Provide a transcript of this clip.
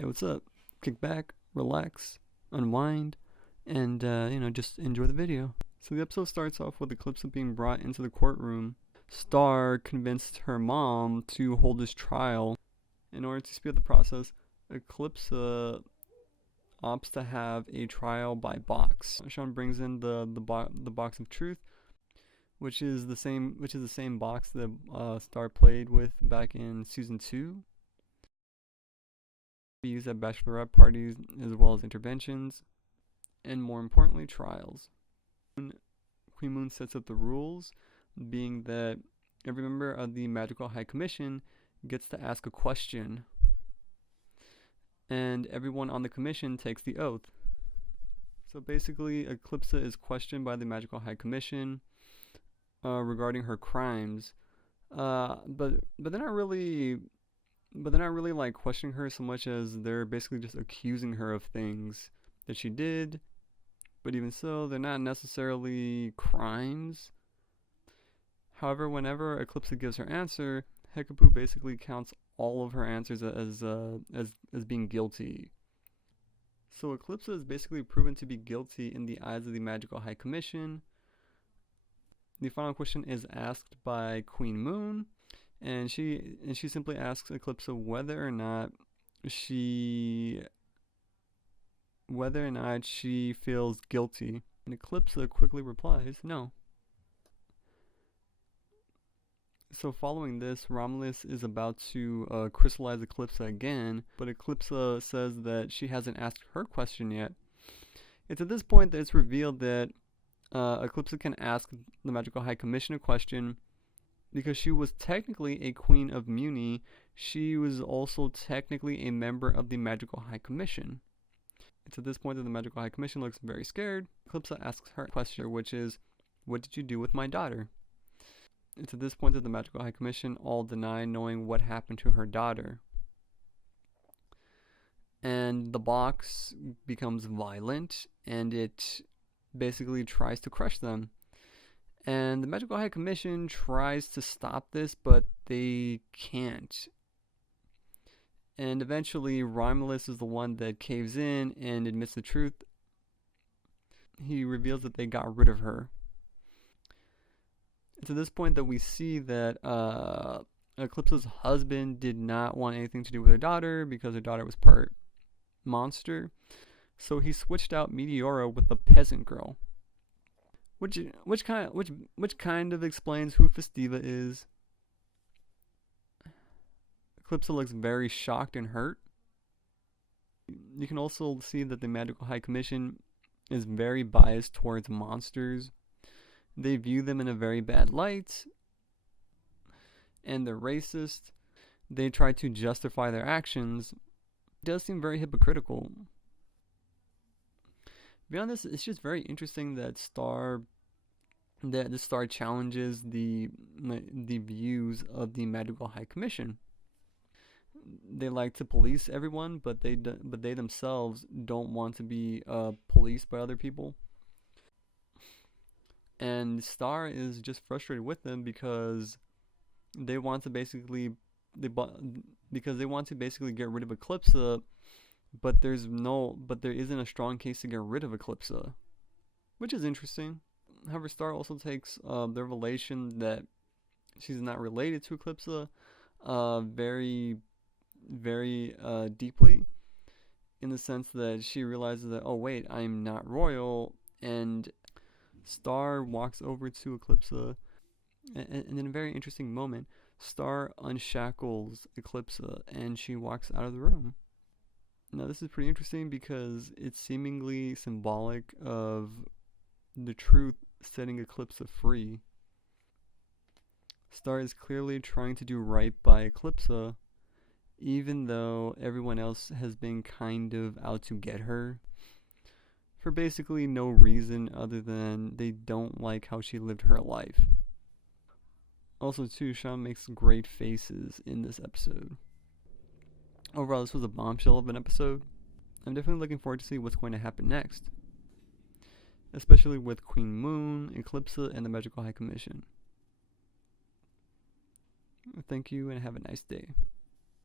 Hey, what's up? Kick back, relax, unwind, and, just enjoy the video. So the episode starts off with Eclipsa being brought into the courtroom. Star convinced her mom to hold this trial. In order to speed up the process, Eclipsa opts to have a trial by box. Sean brings in the box of truth, which is the same box that Star played with back in season 2. Used at bachelorette parties as well as interventions, and more importantly, trials. Queen Moon sets up the rules, being that every member of the Magical High Commission gets to ask a question, and everyone on the commission takes the oath. So basically, Eclipsa is questioned by the Magical High Commission regarding her crimes, but they're not really like questioning her so much as they're basically just accusing her of things that she did. But even so, they're not necessarily crimes. However, whenever Eclipsa gives her answer, Hecapoo basically counts all of her answers as being guilty. So Eclipsa is basically proven to be guilty in the eyes of the Magical High Commission. The final question is asked by Queen Moon, and she simply asks Eclipsa whether or not she feels guilty, and Eclipsa quickly replies no. So following this, Romulus is about to crystallize Eclipsa again, but Eclipsa says that she hasn't asked her question yet. It's at this point that it's revealed that Eclipsa can ask the Magical High Commission a question. Because she was technically a Queen of Muni, she was also technically a member of the Magical High Commission. It's at this point that the Magical High Commission looks very scared. Eclipsa asks her question, which is, what did you do with my daughter? It's at this point that the Magical High Commission all deny knowing what happened to her daughter. And the box becomes violent, and it basically tries to crush them. And the Magical High Commission tries to stop this, but they can't. And eventually, Romulus is the one that caves in and admits the truth. He reveals that they got rid of her. It's at this point that we see that Eclipsa's husband did not want anything to do with her daughter because her daughter was part monster. So he switched out Meteora with a peasant girl. Which kind of explains who Festiva is. Eclipsa looks very shocked and hurt. You can also see that the Magical High Commission is very biased towards monsters. They view them in a very bad light, and they're racist. They try to justify their actions. It does seem very hypocritical. Beyond this, it's just very interesting that the Star challenges the views of the Magical High Commission. They like to police everyone, but they themselves don't want to be policed by other people. And Star is just frustrated with them because they want to basically get rid of Eclipsa. But there isn't a strong case to get rid of Eclipsa, which is interesting. However, Star also takes the revelation that she's not related to Eclipsa very, very deeply, in the sense that she realizes that, oh wait, I'm not royal, and Star walks over to Eclipsa, and in a very interesting moment, Star unshackles Eclipsa, and she walks out of the room. Now this is pretty interesting because it's seemingly symbolic of the truth setting Eclipsa free. Star is clearly trying to do right by Eclipsa, even though everyone else has been kind of out to get her for basically no reason other than they don't like how she lived her life. Also too, Sean makes great faces in this episode. Overall, this was a bombshell of an episode. I'm definitely looking forward to see what's going to happen next, especially with Queen Moon, Eclipsa, and the Magical High Commission. Thank you and have a nice day.